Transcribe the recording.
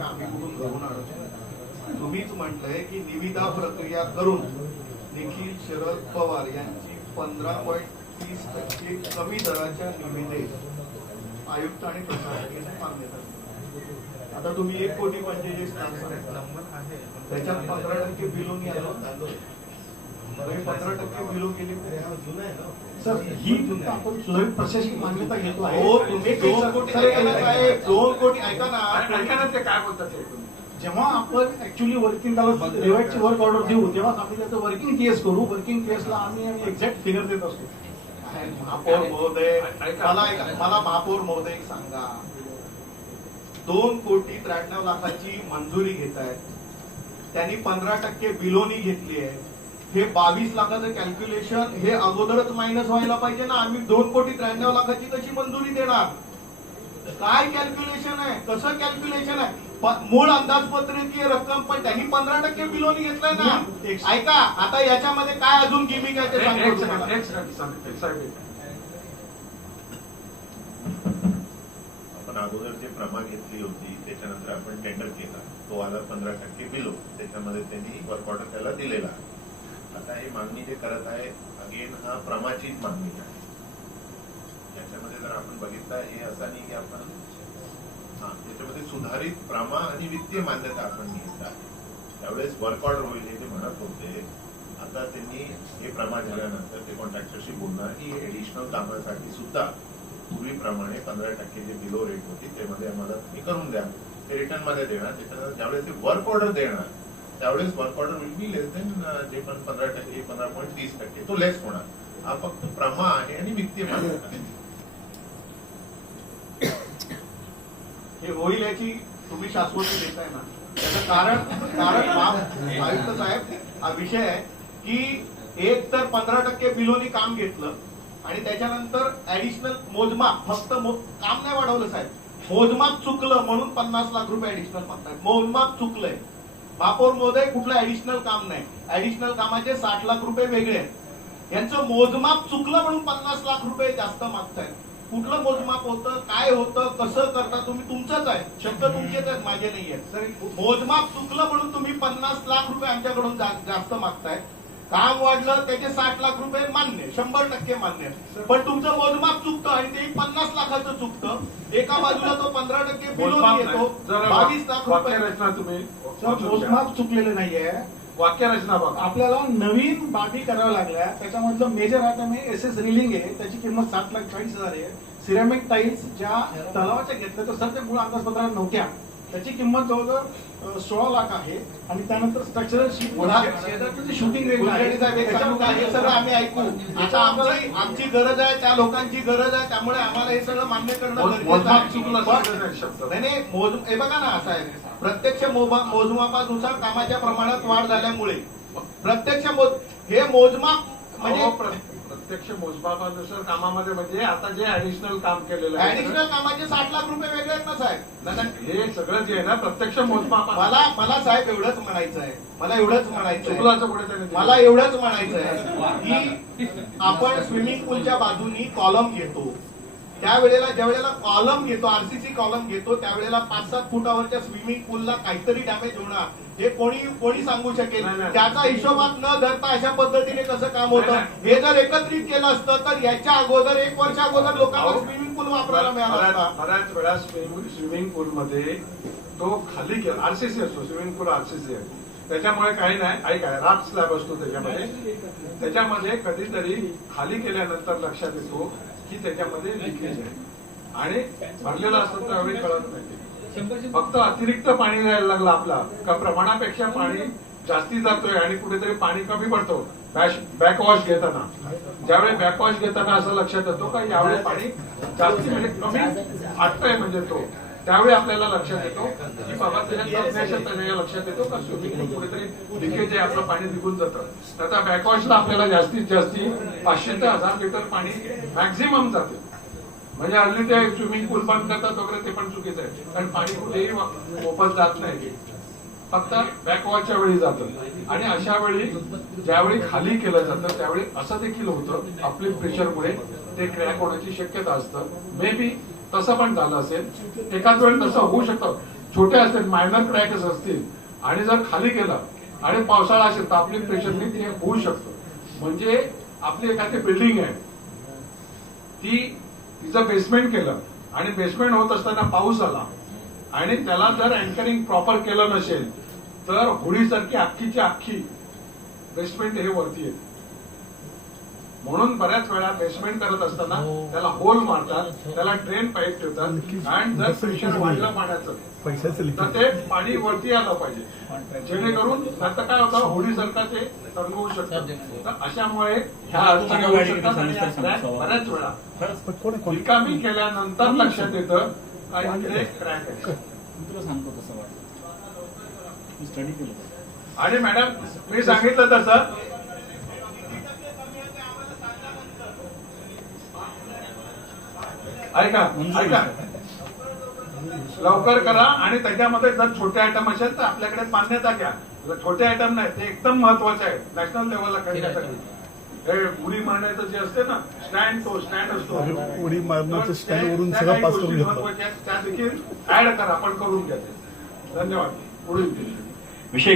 की आम्ही कुठून घडून आणतो. तुम्हीच म्हटलंय की निविदा प्रक्रिया करून निखिल शरद पवार यांची 15.30% कमी दराच्या निविदे आयुक्त आणि प्रशासनाने मान्यता दिली. आता तुम्ही 1,45,00,000 त्याच्यात 15% बिलोनी आलं. 15% बिलो केली सर, ही आपण सुधारित प्रशासकीय मान्यता घेतो आहे. हो, तुम्ही 2 कोटी ऐका ना साहेब, 2 कोटी ऐका ना ते काय बोलतात ते. जेव्हा आपण ऍक्च्युअली वर्किंग त्याला रिवाइडची वर्क ऑर्डर देऊ तेव्हा आम्ही त्याचं वर्किंग केस करू. वर्किंग केसला आम्ही एक्झॅक्ट फिगर देत असतो. महापौर महोदय मला महापौर महोदय सांगा, 2,93,00,000ची मंजुरी घेत आहेत, त्यांनी 15% बिलोनी घेतली आहे. हे 22 लाखाचं कॅल्क्युलेशन हे अगोदरच मायनस व्हायला पाहिजे ना. आम्ही 2,93,00,000ची कशी मंजुरी देणार? काय कॅल्क्युलेशन आहे? कसं कॅल्क्युलेशन आहे? मूळ अंदाजपत्रकीय रक्कम पण त्यांनी 15% बिलोनी घेतलंय ना. ऐका, आता याच्यामध्ये काय अजून गिमिक आहे ते सांगतो. आपण अगोदर जे प्रमा घेतली होती त्याच्यानंतर आपण टेंडर केला, तो आला 15% बिलो. त्याच्यामध्ये त्यांनी वर्क ऑर्डर त्याला दिलेला. आता हे मागणी जे करत आहे अगेन हा प्रमाचीच मागणी आहे. याच्यामध्ये जर आपण बघितलं हे असं नाही की आपण त्याच्यामध्ये सुधारित प्रमा आणि वित्तीय मान्यता आपण घेतला आहे. त्यावेळेस वर्क ऑर्डर होईल हे ते म्हणत होते. आता त्यांनी हे प्रमा झाल्यानंतर ते कॉन्ट्रॅक्टरशी बोलणार की एडिशनल कामासाठी सुद्धा पूर्वीप्रमाणे 15% जे बिलो रेट होती त्यामध्ये आम्हाला तुम्ही करून द्या, ते रिटर्न मध्ये देणार. त्याच्यानंतर ज्यावेळेस ते वर्क ऑर्डर देणार त्यावेळेस work order will be less than जे पण 15% 15.30% तो लेस होणार. हा फक्त प्रमा आहे आणि वित्तीय मान्यता आहे. हे होईल याची तुम्ही शाश्वती देताय ना. त्याचं कारण आयुक्त साहेब हा विषय आहे की एक तर 15% बिलोनी काम घेतलं आणि त्याच्यानंतर ऍडिशनल मोजमाप, फक्त काम नाही वाढवलं साहेब, मोजमाप चुकलं म्हणून 50 लाख रुपये ऍडिशनल मागतात. मोजमाप चुकलंय महापौर महोदय, कुठलं ऍडिशनल काम नाही. ऍडिशनल कामाचे 60 लाख रुपये वेगळे आहेत. यांचं मोजमाप चुकलं म्हणून 50 लाख रुपये जास्त मागतायत. कुठलं मोजमाप होतं, काय होतं, कसं करता तुम्ही, तुमचंच आहे, शब्द तुमचेच आहेत, माझे नाही आहेत. मोजमाप चुकलं म्हणून तुम्ही 50 लाख रुपये आमच्याकडून जास्त मागताय. काम वाढलं त्याचे 60 लाख रुपये मान्य, 100% मान्य. पण तुमचं मोजमाप चुकतं आणि ते 50 लाखाचं चुकतं. एका बाजूला तो 15% बिलोनी येतो, 22 लाख रुपये. तुम्ही मोजमाप चुकलेलं नाहीये. वाक्यरचना बघा. आपल्याला नवीन बाबी कराव्या लागल्या. त्याच्यामधलं मेजर आयटम आहे SS रिलिंग आहे, त्याची किंमत 7,40,000 आहे. सिरॅमिक टाईल्स ज्या तलावाच्या घेतल्या तर सर ते मूळ अंदाजपत्रात नव्हत्या, त्याची किंमत जवळजवळ 16 लाख आहे. आणि त्यानंतर स्ट्रक्चरल शेजारची शूटिंग रेंज हे सगळं आम्ही ऐकू. आता आमची गरज आहे, त्या लोकांची गरज आहे, त्यामुळे आम्हाला हे सगळं मान्य करणं गरजेचं आहे. नाही, हे बघा ना, असं आहे प्रत्यक्ष मोजमापानुसार कामाच्या प्रमाणात वाढ झाल्यामुळे प्रत्यक्ष हे मोजमाप म्हणजे प्रत्यक्ष मोजमापानुसार कामामध्ये म्हणजे आता जे ऍडिशनल काम केलेलं आहे, ऍडिशनल कामाचे 60 लाख रुपये वेगळे आहेत ना साहेब. हे सगळं जे आहे ना प्रत्यक्ष मोजमाप. मला साहेब एवढंच म्हणायचं आहे, मला एवढंच म्हणायचं आहे की आपण स्विमिंग पूलच्या बाजूनी कॉलम घेतो, त्यावेळेला ज्यावेळेला कॉलम घेतो, RCC कॉलम घेतो, त्यावेळेला 5-7 फुटावरच्या स्विमिंग पूलला काहीतरी डॅमेज होणार हे कोणी सांगू शकेल. त्याचा हिशोबात न धरता अशा पद्धतीने कसं काम होतं हे जर एकत्रित केलं असतं तर याच्या अगोदर 1 वर्ष अगोदर लोकांना स्विमिंग पूल वापरायला मिळाला असता. बऱ्याच वेळा स्विमिंग पूलमध्ये तो खाली केला RCC असतो, स्विमिंग पूल RCC आहे, त्याच्यामुळे काही नाही. ऐका, राट स्लॅब असतो त्याच्यामध्ये कधीतरी खाली केल्यानंतर लक्षात येतो की त्याच्यामध्ये लिकेज आहे आणि भरलेला असतो त्यावेळी कळत नाही. फक्त अतिरिक्त पाणी जायला लागलं आपला का प्रमाणापेक्षा पाणी जास्ती जातोय आणि कुठेतरी पाणी कमी पडतो बॅकवॉश घेताना. ज्यावेळी बॅकवॉश घेताना असं लक्षात येतो का यावेळी पाणी जास्ती म्हणजे कमी आटतंय, म्हणजे तो त्यावेळी आपल्याला लक्षात येतो की बाबा त्याच्या लक्षात येतो का स्विमिंग कुठेतरी लिकेज आहे, आपलं पाणी निघून जातं. त्याचा बॅकवॉशला आपल्याला जास्तीत जास्ती 500 ते 1000 लिटर पाणी मॅक्झिमम जाते. म्हणजे हल्ली ते स्विमिंग पूल बंद करतात वगैरे, ते पण चुकीचं आहे, कारण पाणी कुठेही मोफत जात नाही, फक्त बॅकवॉशच्या वेळी जातं. आणि अशा वेळी ज्यावेळी खाली केलं जातं त्यावेळी असं देखील होतं आपली प्रेशरमुळे ते क्रॅक होण्याची शक्यता असतं. मे बी तसं पण झालं असेल, एकाच वेळी तसं होऊ शकतं. छोटे असतील, मायनर क्रॅक्स असतील आणि जर खाली गेलं आणि पावसाळा असेल तर आपली प्रेशरने ते होऊ शकतं. म्हणजे आपली एखादी बिल्डिंग आहे तिचं बेसमेंट केलं आणि बेसमेंट होत असताना पाऊस आला आणि त्याला जर अँकरिंग प्रॉपर केलं नसेल तर होडीसारखी अख्खीची अख्खी बेसमेंट हे वरती येते. म्हणून बऱ्याच वेळा बेसमेंट करत असताना त्याला होल मारतात, त्याला ड्रेन पाईप ठेवतात आणि जर प्रेशर वाढलं पाण्याचं तर ते पाणी वरती आलं पाहिजे, जेणेकरून आता काय होतं होडीसारखा ते तरंगवू शकतं. तर अशामुळे ह्या अडचणी होऊ शकतात आणि या क्रॅक बऱ्याच वेळा रिकामी केल्यानंतर लक्षात येतं का इकडे क्रॅक आहे. तुला सांगतो तसं वाटतं, स्टडी केलं. आणि मॅडम मी सांगितलं तसं ऐका लवकर करा आणि त्याच्यामध्ये जर छोटे आयटम असेल तर आपल्याकडे मान्यता घ्या. छोटे आयटम नाही ते एकदम महत्वाचे आहे नॅशनल लेवलला करण्यासाठी. हे उडी मारण्याचं जे असते ना स्टँड, तो स्टँड असतो, उडी मारण्याचं स्टँड वरून त्या सगळं काही पास गोष्टी करून घेतलं. महत्वाच्या आहेत, त्या देखील ऍड करा, आपण करून घ्या ते. धन्यवाद. पुढील विषय